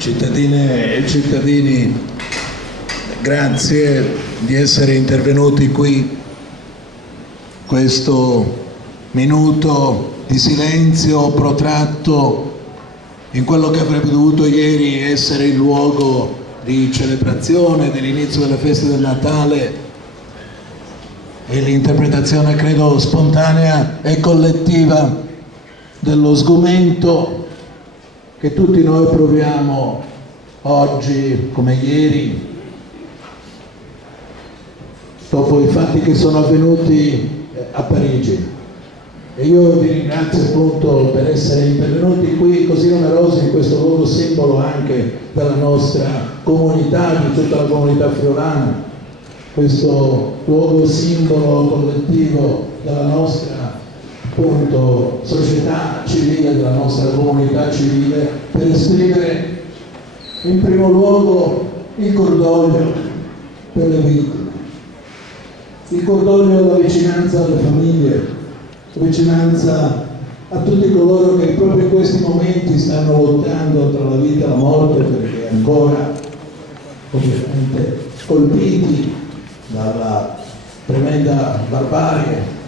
Cittadine e cittadini, grazie di essere intervenuti qui. Questo minuto di silenzio protratto in quello che avrebbe dovuto ieri essere il luogo di celebrazione dell'inizio delle feste del Natale e l'interpretazione, credo, spontanea e collettiva dello sgomento che tutti noi proviamo oggi come ieri dopo i fatti che sono avvenuti a Parigi. E io vi ringrazio appunto per essere intervenuti qui così numerosi in questo luogo simbolo anche della nostra comunità, di tutta la comunità friulana, questo luogo simbolo collettivo della nostra appunto società civile, della nostra comunità civile, per esprimere in primo luogo il cordoglio per le vittime, il cordoglio e la vicinanza alle famiglie, la vicinanza a tutti coloro che proprio in questi momenti stanno lottando tra la vita e la morte, perché ancora ovviamente colpiti dalla tremenda barbarie.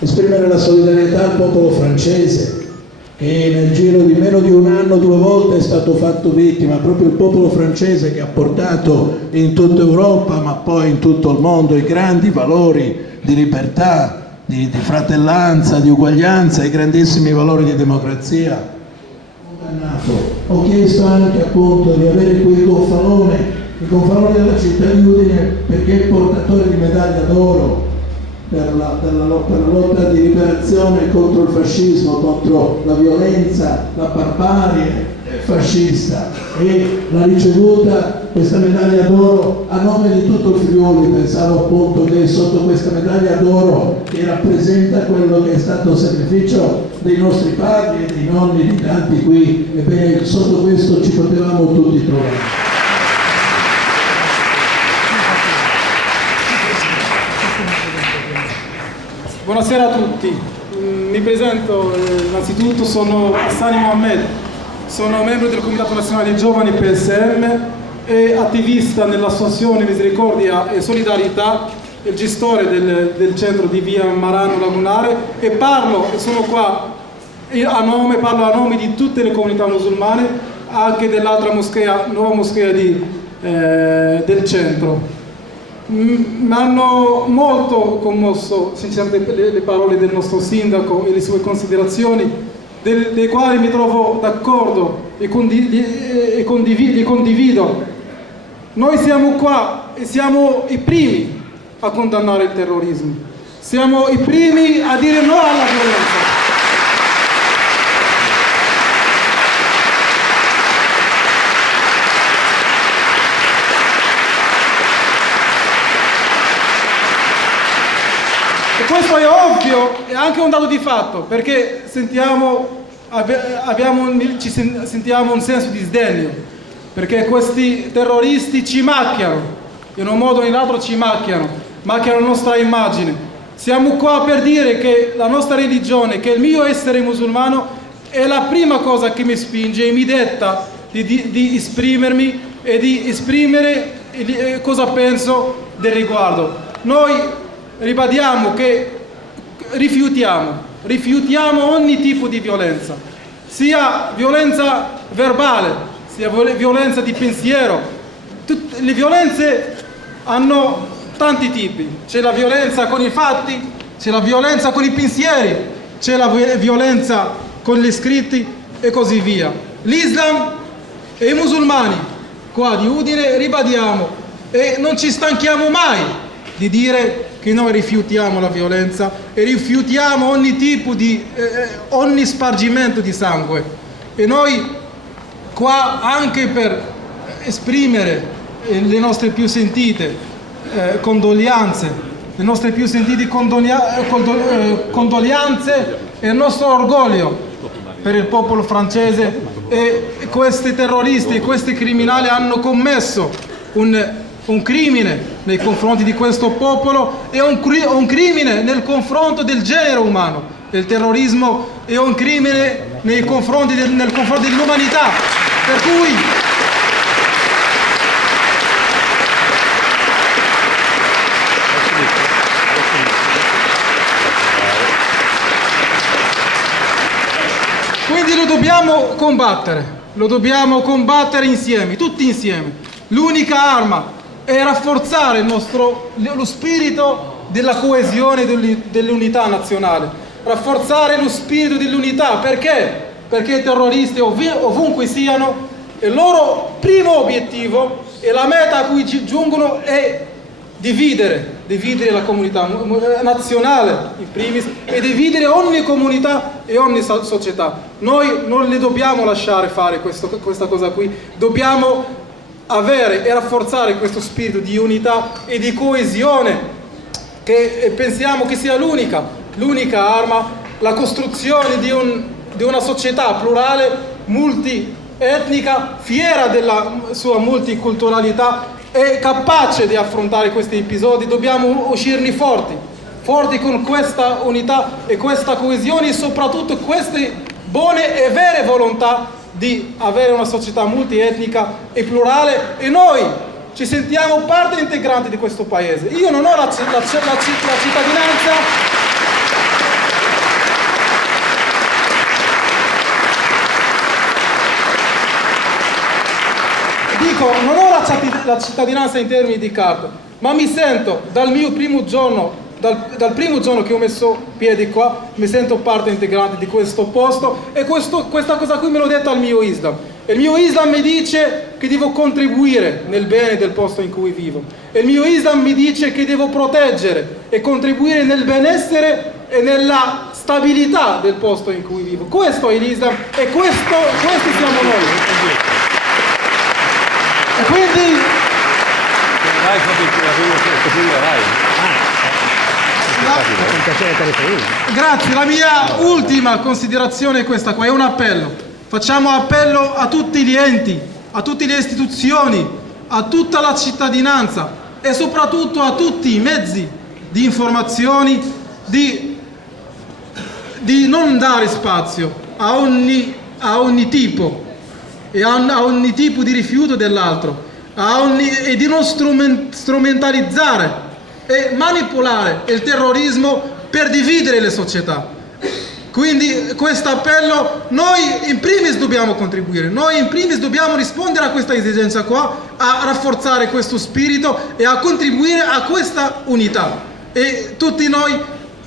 Esprimere la solidarietà al popolo francese che nel giro di meno di un anno 2 volte è stato fatto vittima, proprio il popolo francese che ha portato in tutta Europa ma poi in tutto il mondo i grandi valori di libertà, di fratellanza, di uguaglianza, i grandissimi valori di democrazia. Ho chiesto anche appunto di avere qui il gonfalone della città di Udine, perché è portatore di medaglia d'oro per la lotta di liberazione contro il fascismo, contro la violenza, la barbarie fascista, e l'ha ricevuta questa medaglia d'oro a nome di tutto il Friuli. Pensavo appunto che sotto questa medaglia d'oro, che rappresenta quello che è stato il sacrificio dei nostri padri e dei nonni di tanti qui, ebbene sotto questo ci potevamo tutti trovare. Buonasera a tutti, mi presento, innanzitutto sono Hassani Mohamed, sono membro del Comitato Nazionale dei Giovani PSM e attivista nell'Associazione Misericordia e Solidarietà, il gestore del centro di via Marano Lagunare, e sono qua parlo a nome di tutte le comunità musulmane, anche dell'altra moschea, nuova moschea del centro. Mi hanno molto commosso sinceramente le parole del nostro sindaco e le sue considerazioni, dei quali mi trovo d'accordo e condivido. Noi siamo qua e siamo i primi a condannare il terrorismo, siamo i primi a dire no alla violenza. Questo è ovvio, è anche un dato di fatto, perché sentiamo un senso di sdegno, perché questi terroristi ci macchiano, in un modo o in l'altro ci macchiano la nostra immagine. Siamo qua per dire che la nostra religione, che il mio essere musulmano, è la prima cosa che mi spinge e mi detta di esprimermi e di esprimere cosa penso del riguardo. Noi ribadiamo che rifiutiamo ogni tipo di violenza, sia violenza verbale, sia violenza di pensiero. Le violenze hanno tanti tipi, c'è la violenza con i fatti, c'è la violenza con i pensieri, c'è la violenza con gli scritti e così via. L'Islam e i musulmani qua di Udine ribadiamo e non ci stanchiamo mai di dire che noi rifiutiamo la violenza e rifiutiamo ogni tipo di ogni spargimento di sangue. E noi qua anche per esprimere le nostre più sentite condoglianze, le nostre più sentite condoglianze e il nostro orgoglio per il popolo francese. E questi terroristi, questi criminali hanno commesso un crimine nei confronti di questo popolo, è un crimine nel confronto del genere umano. Il terrorismo è un crimine nei confronti dell'umanità. Per cui quindi lo dobbiamo combattere insieme, tutti insieme. L'unica arma è rafforzare lo spirito della coesione, dell'unità nazionale, rafforzare lo spirito dell'unità. Perché? Perché i terroristi, ovunque siano, il loro primo obiettivo e la meta a cui giungono è dividere la comunità nazionale in primis e dividere ogni comunità e ogni società. Noi non le dobbiamo lasciare fare questa cosa qui, dobbiamo avere e rafforzare questo spirito di unità e di coesione che pensiamo che sia l'unica arma, la costruzione di una società plurale, multietnica, fiera della sua multiculturalità e capace di affrontare questi episodi. Dobbiamo uscirne forti con questa unità e questa coesione e soprattutto queste buone e vere volontà di avere una società multietnica e plurale, e noi ci sentiamo parte integrante di questo paese. Io non ho la cittadinanza, non ho la cittadinanza in termini di carta, ma mi sento dal primo giorno che ho messo piedi qua, mi sento parte integrante di questo posto, e questa cosa qui me l'ho detto al mio Islam. Il mio Islam mi dice che devo contribuire nel bene del posto in cui vivo. Il mio Islam mi dice che devo proteggere e contribuire nel benessere e nella stabilità del posto in cui vivo. Questo è l'Islam e questi siamo noi. E quindi grazie, la mia ultima considerazione è questa qua, è un appello. Facciamo appello a tutti gli enti, a tutte le istituzioni, a tutta la cittadinanza e soprattutto a tutti i mezzi di informazioni di non dare spazio a ogni tipo e a ogni tipo di rifiuto dell'altro, e di non strumentalizzare e manipolare il terrorismo per dividere le società. Quindi questo appello noi in primis dobbiamo contribuire, noi in primis dobbiamo rispondere a questa esigenza qua, a rafforzare questo spirito e a contribuire a questa unità, e tutti noi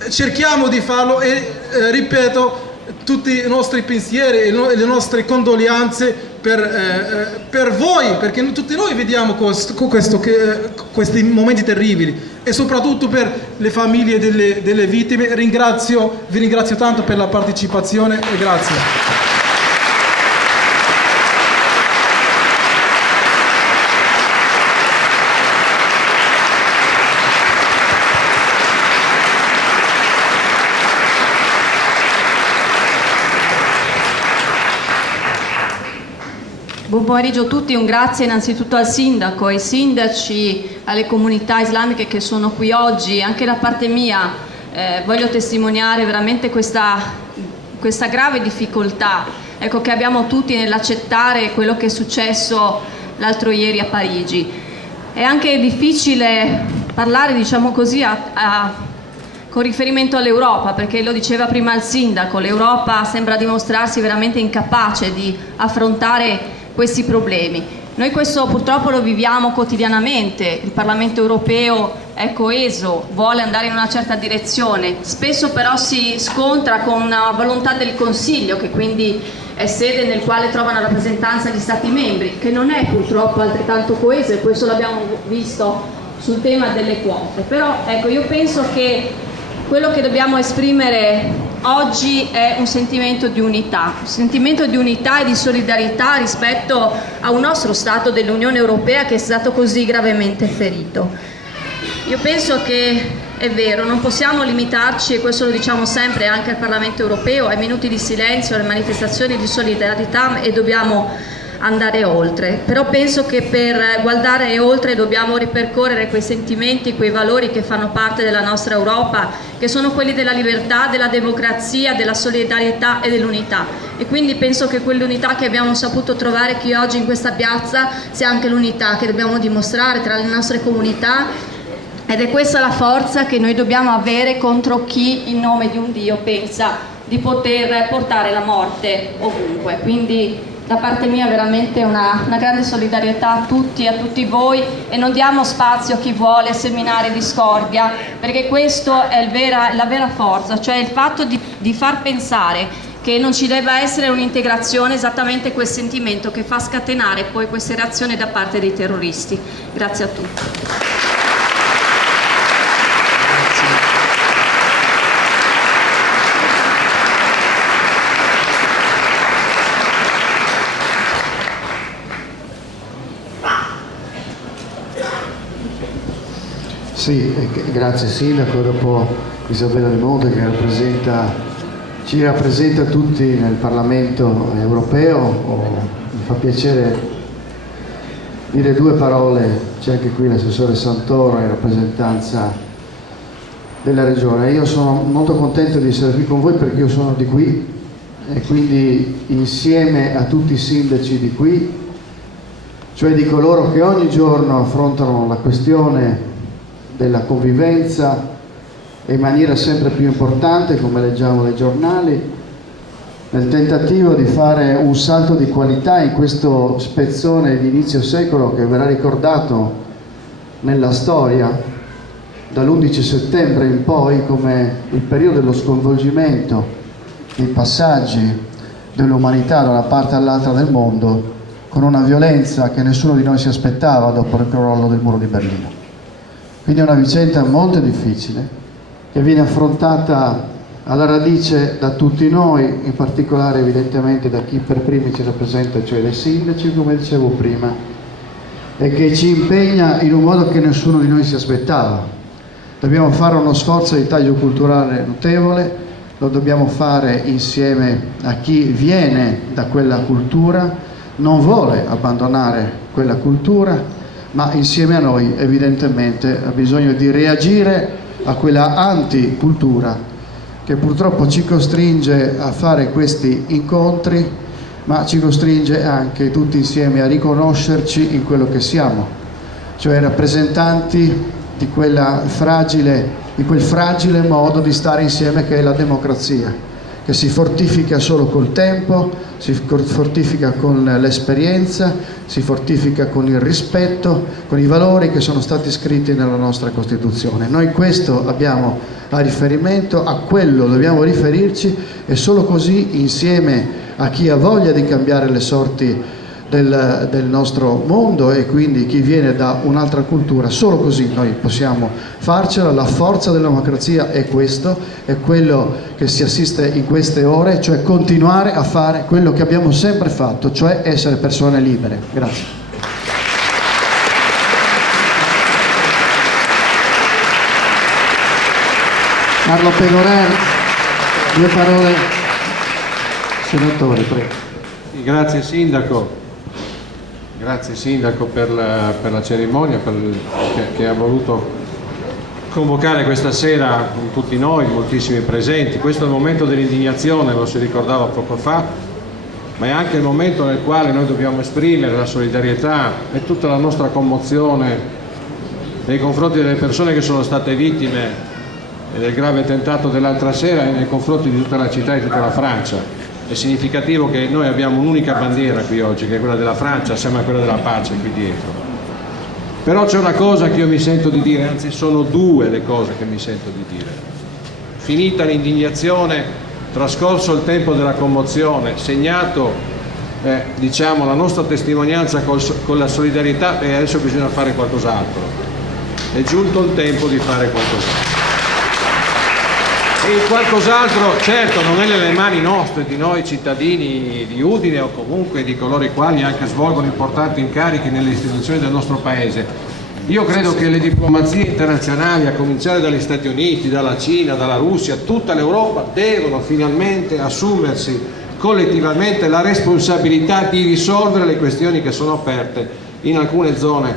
cerchiamo di farlo e ripeto, tutti i nostri pensieri e le nostre condoglianze per voi, perché tutti noi vediamo questi momenti terribili, e soprattutto per le famiglie delle vittime. Vi ringrazio tanto per la partecipazione e grazie. Buon pomeriggio a tutti, un grazie innanzitutto al sindaco, ai sindaci, alle comunità islamiche che sono qui oggi. Anche da parte mia voglio testimoniare veramente questa grave difficoltà, ecco, che abbiamo tutti nell'accettare quello che è successo l'altro ieri a Parigi. È anche difficile parlare, diciamo così, con riferimento all'Europa, perché lo diceva prima il sindaco, l'Europa sembra dimostrarsi veramente incapace di affrontare questi problemi. Noi questo purtroppo lo viviamo quotidianamente. Il Parlamento europeo è coeso, vuole andare in una certa direzione, spesso però si scontra con una volontà del Consiglio, che quindi è sede nel quale trovano rappresentanza gli Stati membri, che non è purtroppo altrettanto coeso, e questo l'abbiamo visto sul tema delle quote. Però ecco, io penso che quello che dobbiamo esprimere oggi è un sentimento di unità e di solidarietà rispetto a un nostro Stato dell'Unione Europea che è stato così gravemente ferito. Io penso che è vero, non possiamo limitarci, e questo lo diciamo sempre anche al Parlamento Europeo, ai minuti di silenzio, alle manifestazioni di solidarietà, e dobbiamo andare oltre. Però penso che per guardare oltre dobbiamo ripercorrere quei sentimenti, quei valori che fanno parte della nostra Europa, che sono quelli della libertà, della democrazia, della solidarietà e dell'unità. e quindi penso che quell'unità che abbiamo saputo trovare qui oggi in questa piazza sia anche l'unità che dobbiamo dimostrare tra le nostre comunità, ed è questa la forza che noi dobbiamo avere contro chi in nome di un Dio pensa di poter portare la morte ovunque. Quindi da parte mia veramente una grande solidarietà a tutti voi, e non diamo spazio a chi vuole seminare discordia, perché questo è la vera forza, cioè il fatto di far pensare che non ci debba essere un'integrazione, esattamente quel sentimento che fa scatenare poi queste reazioni da parte dei terroristi. Grazie a tutti. Sì, grazie Sindaco. Dopo Isabella De Monte che ci rappresenta tutti nel Parlamento europeo, mi fa piacere dire due parole. C'è anche qui l'assessore Santoro in rappresentanza della Regione. Io sono molto contento di essere qui con voi perché io sono di qui, e quindi insieme a tutti i sindaci di qui, cioè di coloro che ogni giorno affrontano la questione della convivenza in maniera sempre più importante, come leggiamo nei giornali, nel tentativo di fare un salto di qualità in questo spezzone di inizio secolo che verrà ricordato nella storia dall'11 settembre in poi come il periodo dello sconvolgimento, dei passaggi dell'umanità da una parte all'altra del mondo, con una violenza che nessuno di noi si aspettava dopo il crollo del muro di Berlino. Quindi è una vicenda molto difficile che viene affrontata alla radice da tutti noi, in particolare evidentemente da chi per primi ci rappresenta, cioè dai sindaci, come dicevo prima, e che ci impegna in un modo che nessuno di noi si aspettava. Dobbiamo fare uno sforzo di taglio culturale notevole, lo dobbiamo fare insieme a chi viene da quella cultura, non vuole abbandonare quella cultura, ma insieme a noi evidentemente ha bisogno di reagire a quella anticultura che purtroppo ci costringe a fare questi incontri, ma ci costringe anche tutti insieme a riconoscerci in quello che siamo, cioè rappresentanti di quel fragile modo di stare insieme che è la democrazia, che si fortifica solo col tempo, si fortifica con l'esperienza, si fortifica con il rispetto, con i valori che sono stati scritti nella nostra Costituzione. Noi questo abbiamo a riferimento, a quello dobbiamo riferirci, e solo così, insieme a chi ha voglia di cambiare le sorti del nostro mondo e quindi chi viene da un'altra cultura, solo così noi possiamo farcela. La forza della democrazia è questo, è quello che si assiste in queste ore, cioè continuare a fare quello che abbiamo sempre fatto, cioè essere persone libere. Grazie. Carlo Pegorer, due parole. Senatore, prego. Grazie Sindaco. Grazie Sindaco per la cerimonia che ha voluto convocare questa sera con tutti noi, moltissimi presenti. Questo è il momento dell'indignazione, lo si ricordava poco fa, ma è anche il momento nel quale noi dobbiamo esprimere la solidarietà e tutta la nostra commozione nei confronti delle persone che sono state vittime del grave attentato dell'altra sera e nei confronti di tutta la città e di tutta la Francia. È significativo che noi abbiamo un'unica bandiera qui oggi, che è quella della Francia, assieme a quella della pace qui dietro. Però c'è una cosa che io mi sento di dire, anzi sono due le cose che mi sento di dire. Finita l'indignazione, trascorso il tempo della commozione, segnato diciamo la nostra testimonianza con la solidarietà, e adesso bisogna fare qualcos'altro. È giunto il tempo di fare qualcos'altro. E il qualcos'altro certo non è nelle mani nostre, di noi cittadini di Udine o comunque di coloro i quali anche svolgono importanti incarichi nelle istituzioni del nostro Paese. Io credo che le diplomazie internazionali, a cominciare dagli Stati Uniti, dalla Cina, dalla Russia, tutta l'Europa, devono finalmente assumersi collettivamente la responsabilità di risolvere le questioni che sono aperte in alcune zone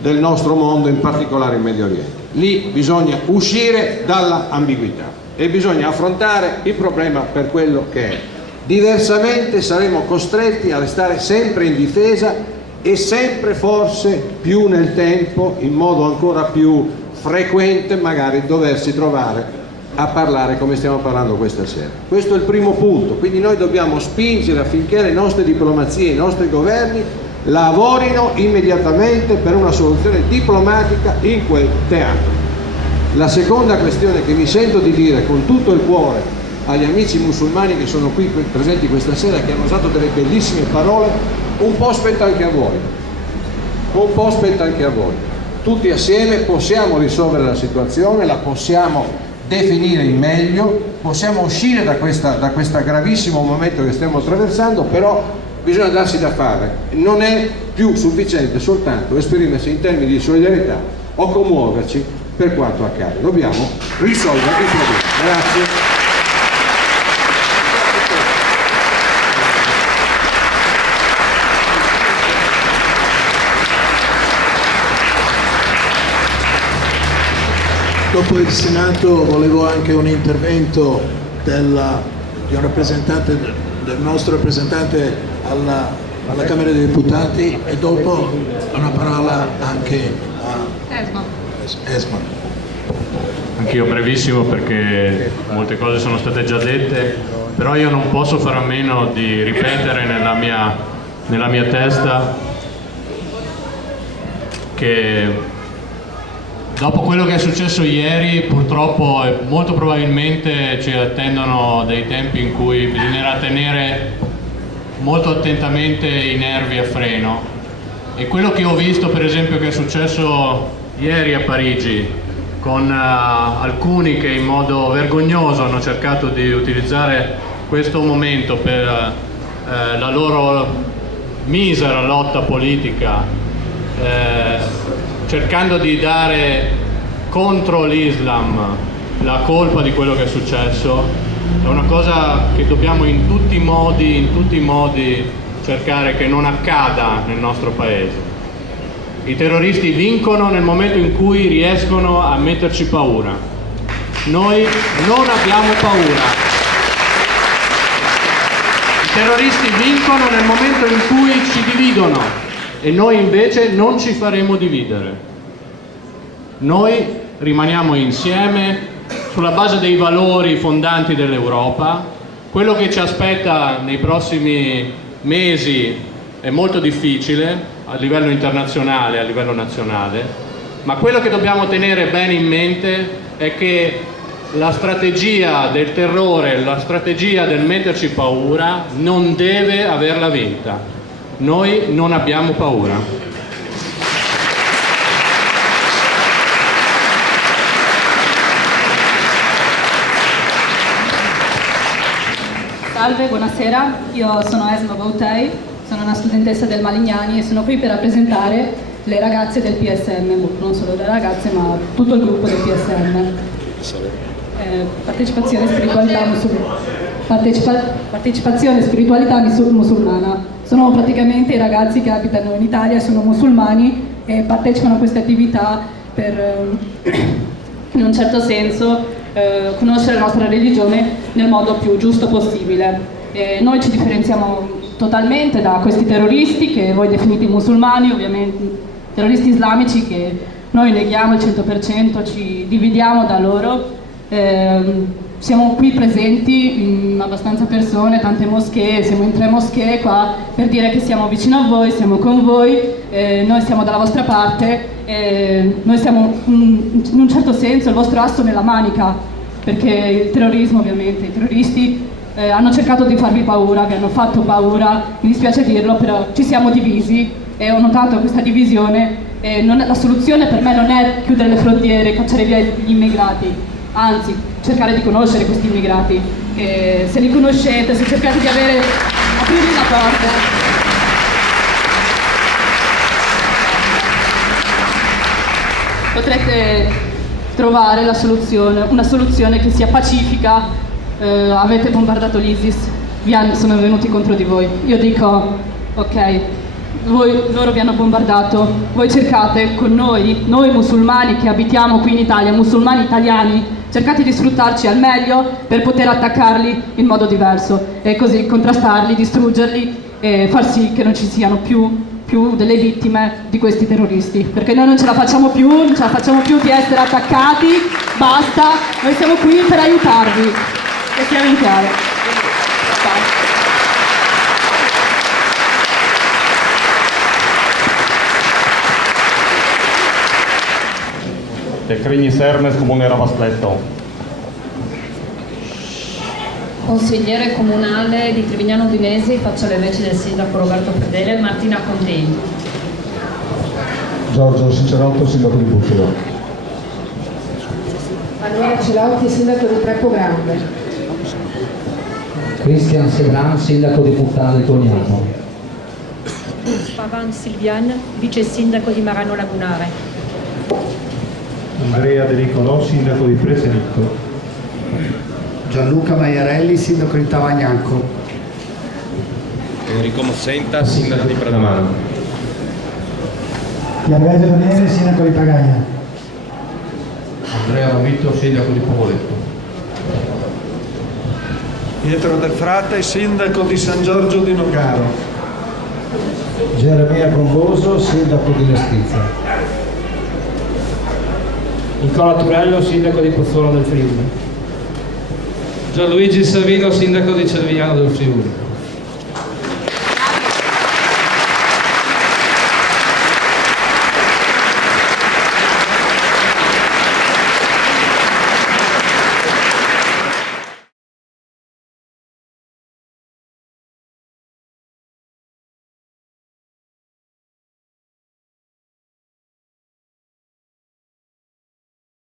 del nostro mondo, in particolare in Medio Oriente. Lì bisogna uscire dalla ambiguità e bisogna affrontare il problema per quello che è. Diversamente saremo costretti a restare sempre in difesa e sempre, forse più nel tempo, in modo ancora più frequente, magari doversi trovare a parlare come stiamo parlando questa sera. Questo è il primo punto, quindi noi dobbiamo spingere affinché le nostre diplomazie, i nostri governi lavorino immediatamente per una soluzione diplomatica in quel teatro. La seconda questione che mi sento di dire con tutto il cuore agli amici musulmani che sono qui presenti questa sera, che hanno usato delle bellissime parole, un po' spetta anche a voi, un po' spetta anche a voi. Tutti assieme possiamo risolvere la situazione, la possiamo definire in meglio, possiamo uscire da questo gravissimo momento che stiamo attraversando, però bisogna darsi da fare. Non è più sufficiente soltanto esprimersi in termini di solidarietà o commuoverci per quanto accade. Dobbiamo risolvere il problema. Grazie. Dopo il Senato volevo anche un intervento di un rappresentante, del nostro rappresentante alla Camera dei Deputati, e dopo una parola anche a Esma. Anch'io brevissimo, perché molte cose sono state già dette, però io non posso fare a meno di ripetere nella mia testa che dopo quello che è successo ieri, purtroppo e molto probabilmente ci attendono dei tempi in cui bisognerà tenere molto attentamente i nervi a freno. E quello che ho visto, per esempio, che è successo ieri a Parigi, con alcuni che in modo vergognoso hanno cercato di utilizzare questo momento per la loro misera lotta politica, cercando di dare contro l'Islam la colpa di quello che è successo, è una cosa che dobbiamo in tutti i modi cercare che non accada nel nostro paese. I terroristi vincono nel momento in cui riescono a metterci paura. Noi non abbiamo paura. I terroristi vincono nel momento in cui ci dividono, e noi invece non ci faremo dividere. Noi rimaniamo insieme sulla base dei valori fondanti dell'Europa. Quello che ci aspetta nei prossimi mesi è molto difficile a livello internazionale e a livello nazionale, ma quello che dobbiamo tenere bene in mente è che la strategia del terrore, la strategia del metterci paura non deve averla vinta. Noi non abbiamo paura. Salve, buonasera, io sono Esma Bautei, sono una studentessa del Malignani e sono qui per rappresentare le ragazze del PSM, non solo le ragazze ma tutto il gruppo del PSM. Partecipazione e spiritualità musulmana. Sono praticamente i ragazzi che abitano in Italia, sono musulmani e partecipano a queste attività per, in un certo senso, conoscere la nostra religione nel modo più giusto possibile. Noi ci differenziamo totalmente da questi terroristi che voi definite musulmani, ovviamente terroristi islamici che noi neghiamo al 100%, ci dividiamo da loro. Siamo qui presenti in abbastanza persone, tante moschee, siamo in 3 moschee qua per dire che siamo vicino a voi, siamo con voi, noi siamo dalla vostra parte, noi siamo in un certo senso il vostro asso nella manica, perché il terrorismo, ovviamente, i terroristi hanno cercato di farvi paura, vi hanno fatto paura, mi dispiace dirlo, però ci siamo divisi e ho notato questa divisione. La soluzione per me non è chiudere le frontiere, cacciare via gli immigrati, anzi cercare di conoscere questi immigrati, se li conoscete, se cercate di aprirgli la porta. Potrete trovare la soluzione, una soluzione che sia pacifica. Avete bombardato l'ISIS, sono venuti contro di voi. Io dico, ok, loro vi hanno bombardato, voi cercate con noi musulmani che abitiamo qui in Italia, musulmani italiani, cercate di sfruttarci al meglio per poter attaccarli in modo diverso e così contrastarli, distruggerli e far sì che non ci siano più delle vittime di questi terroristi, perché noi non ce la facciamo più di essere attaccati, basta, noi siamo qui per aiutarvi, e siamo in chiaro. Tekrini Sernes, Comune Ravasletto. Consigliere comunale di Trevignano Udinese, faccio le veci del sindaco Roberto Fedele, Martina Contenti. Giorgio Cicerotto, sindaco di Buttolo. Manuela Celotti, sindaco di Preppo Grande. Cristian Sebran, sindaco di Puttana di Toniano. Pavan Silvian, vice sindaco di Marano Lagunare. Andrea De Nicolò, sindaco di Presenicco. Gianluca Maiarelli, sindaco di Tavagnanco. Enrico Mossenta, sindaco di Pradamano. Piergaglia Donieri, sindaco di Pagaglia. Andrea Ravito, sindaco di Povoletto. Pietro Del Frate, sindaco di San Giorgio di Nogaro. Geremia Congoso, sindaco di Lestizia. Nicola Turello, sindaco di Pozzuolo del Friuli. Gianluigi Savino, sindaco di Cervignano del Friuli.